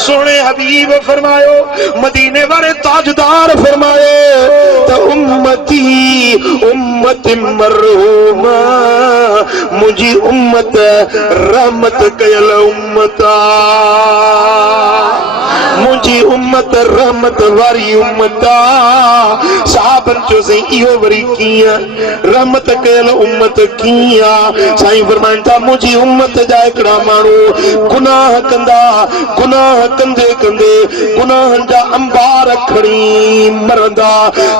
सोने हबीब फरमायो, मदीने वाले ताजदार फरमायो तो उम्मती उम्मत मरहूमा, मुझी उम्मत रहमत कयल उम्मता, मुझी उम्मत रहमत वारी उम्मता। साहबन जो सही इहो वरी किया रहमत कयल उम्मत किया। साईं फरमाइन था मुझी उम्मत जा हिकिड़ा माण्हू गुनाह कंदा, गुनाह कंदे कंदे गुनाहन जा अंबार खणी मरंदा,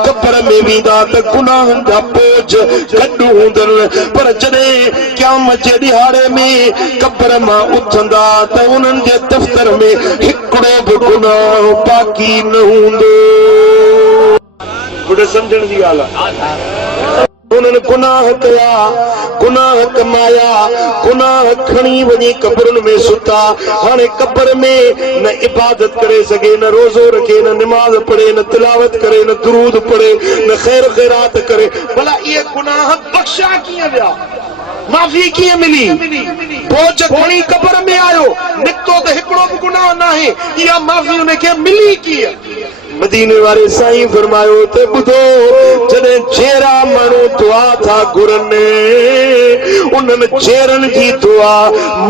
कब्र में वेंदा त गुनाहन जा बोझ गॾु हूंदनि, पर जॾहिं क़यामत जे ॾिहाड़े में कब्र मां उथंदा त उन्हनि जे दफ़्तर में हिकिड़ो बि गुनाह बाक़ी न हूंदो। बुढ़े समझण जी ॻाल्हि आहे। उन्हनि गुनाह कया, गुनाह कमाया, गुनाह खणी वञी कब्रुनि में सुता। हाणे कब्र में न इबादत करे सघे, न रोज़ो रखे, न निमाज़ पढ़े, न तिलावत करे, न दुरूद पढ़े, न खैर खैरात करे। भला इहे गुनाह बख्शा कीअं विया, माफ़ी कीअं मिली? बोझ खणी कब्र में आयो, निकितो त हिकिड़ो बि गुनाह न आहे, इहा माफ़ी उनखे मिली कीअं? मदीने वाले साईं फरमायो ते ॿुधो, जॾहिं चेहरा माण्हू दुआ था घुरनि, उन्हनि चेहरनि जी दुआ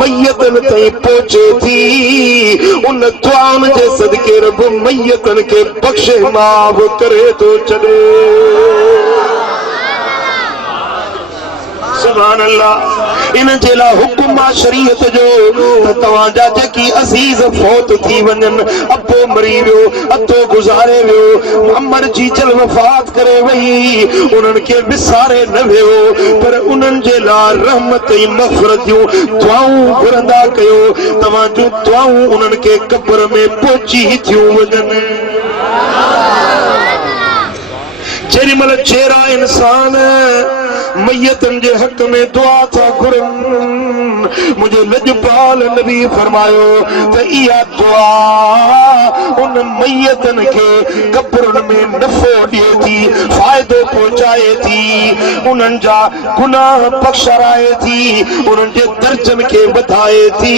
मैयतनि ताईं पहुचे थी। उन दुआउनि जे सदके रब मैयतनि खे बख़्शे माफ़ करे थो छॾे। सुभान अल्लाह। इन जे लाइ हुकुम आहे शरीयत जो त तव्हांजा जेकी अज़ीज़ फौत थी वञनि, अबो मरी वियो, अतो गुज़ारे वियो, अमर जी जल वफ़ात करे वई, उन्हनि खे विसारे न वियो, पर उन्हनि जे लाइ रहमत ऐं मग़फ़िरत जूं दुआऊं घुरंदा कयो। तव्हांजूं दुआऊं उन्हनि खे कब्र में पहुची थियूं वञनि। जेॾी महिल चेहरा इंसान मैयतन जे हक़ में दुआ था घुरनि, मुझे लजपाल नबी फरमायो त इहा दुआ उन मैयतन खे कब्रुनि में नफ़ो ॾिए थी, फ़ाइदो पहुचाए थी, उन्हनि जा गुनाह बख़्शाए थी, उन्हनि जे दर्जन खे वधाए थी,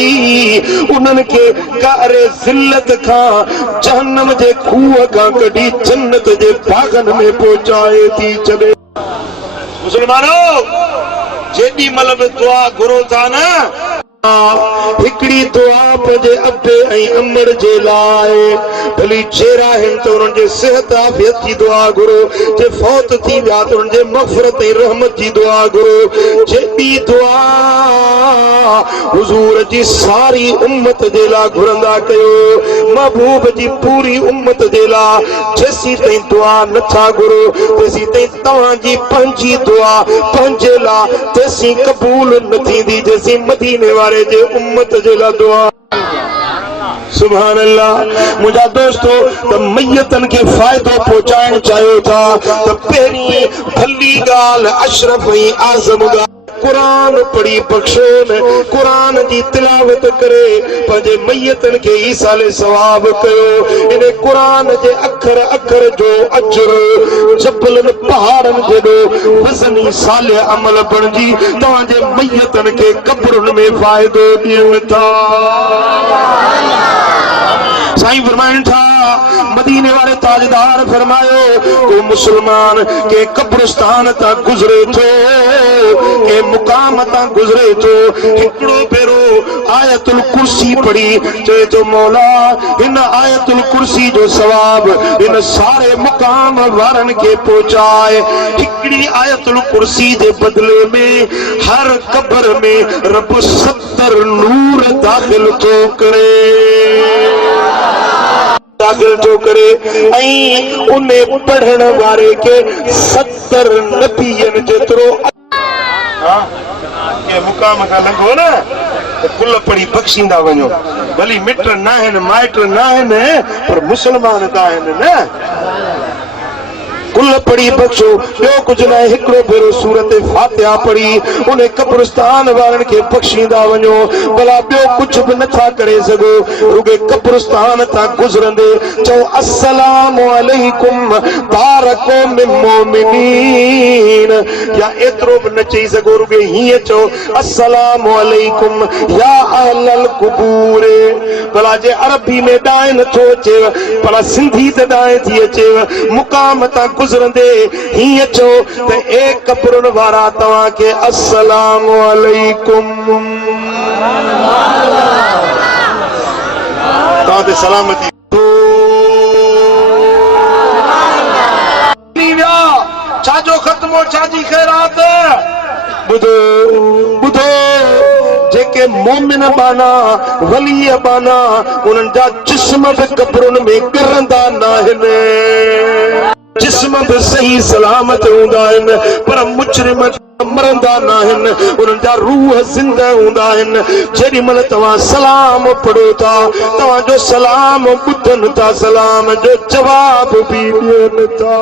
उन्हनि खे कारे ज़िल्लत खां जहन्नम जे खूह खां कढी जन्नत जे बागन में पहुचाए थी छॾे। मुसलमानों, जेॾी महिल बि दुआ घुरो था न, हिकिड़ी दुआ पंहिंजे अबे ऐं अमर जे लाइ, भली चेहरा आहिनि त उन्हनि जे सिहत आफ़ियत जी दुआ घुरो, जे फौत थी विया त उन्हनि जे मग़फ़िरत ऐं रहमत जी दुआ घुरो। जे ॿी दुआ हुज़ूर जी सारी उम्मत जे लाइ घुरंदा कयो, महबूब जी पूरी उम्मत जे लाइ। जेसीं ताईं दुआ नथा घुरो तेसीं ताईं तव्हांजी पंहिंजी दुआ पंहिंजे लाइ तेसीं क़बूल न थींदी, जेसीं मदीने वारे जे उम्मत जे लाइ दुआ। सुभान अल्लाह। मुंहिंजा दोस्तो, त मैयतन खे फ़ाइदो पहुचाइण चाहियो था त पहिरीं भली ॻाल्हि अशरफ ऐं आज़म ॻाल्हि कुरान पढ़ी बख़्शो न, कुरान जी तिलावत करे पंहिंजे मैयतन खे ईसाले सवाब कयो। इन कुरान जे अखर अखर जो अजर जबलनि पहाड़नि जेॾो वज़नी साले अमल बणिजी तव्हांजे मैयतन खे कब्रुनि में फ़ाइदो ॾियनि था। साईं फरमाइनि था, मदीने वाले ताजदार फरमायो, को मुसलमान के कब्रिस्तान तां गुज़रे थो, के मुकाम तां गुज़रे थो, हिकिड़ो भेरो आयतुल कुर्सी पढ़ी चए तो मौला हिन आयतुल कुर्सी जो सवाब हिन सारे मुकाम वारनि खे पहुचाए। हिकिड़ी आयतुल कुर्सी जे बदले में हर कब्र में रब 70 नूर दाख़िल थो करे, दाख़िल थो करे, ऐं उन पढ़ण वारे खे 70 नबियनि जेतिरो मुकाम खां लंघो न त कुल पढ़ी बख़्शींदा वञो। भली मिट न आहिनि, माइट न आहिनि, पर मुसलमान त आहिनि न। कुल पढ़ी बख्शो ॿियो कुझु न हिकिड़ो भेरो सूरत फातिहा पढ़ी उन कब्रिस्तान वारनि खे बख्शींदा वञो भला ॿियो कुझु बि नथा करे सघो रुगे कब्रिस्तान तां गुज़रंदे चओ अस्सलामु अलैकुम बारको मिन मोमिनीन या एतिरो बि न चई सघो रुगे हीअं चओ अस्सलामु अलैकुम या अहलल कुबूर भला जे अरबी में ॾाए नथो अचे भला सिंधी त ॾाए थी अचे मुक़ाम तां गुज़रंदे हीअं चओ त ए कब्रुनि वारा तव्हांखे अस्सलामु अलैकुम तव्हां ते सलामती छाजो ख़त्मो छाजी ख़ैरात ॿुधो ॿुधो जेके मोमिन बाना वली बाना उन्हनि जा जिस्म बि कब्रुनि में किरंदा नाहिनि जिस्म बि सही सलामत हूंदा आहिनि पर मुजरिम मरंदा नाहिनि उन्हनि जा रूह ज़िंदा हूंदा आहिनि जेॾी महिल तव्हां सलाम पढ़ो था तव्हांजो सलाम ॿुधनि था सलाम जो जवाब बि ॾियनि था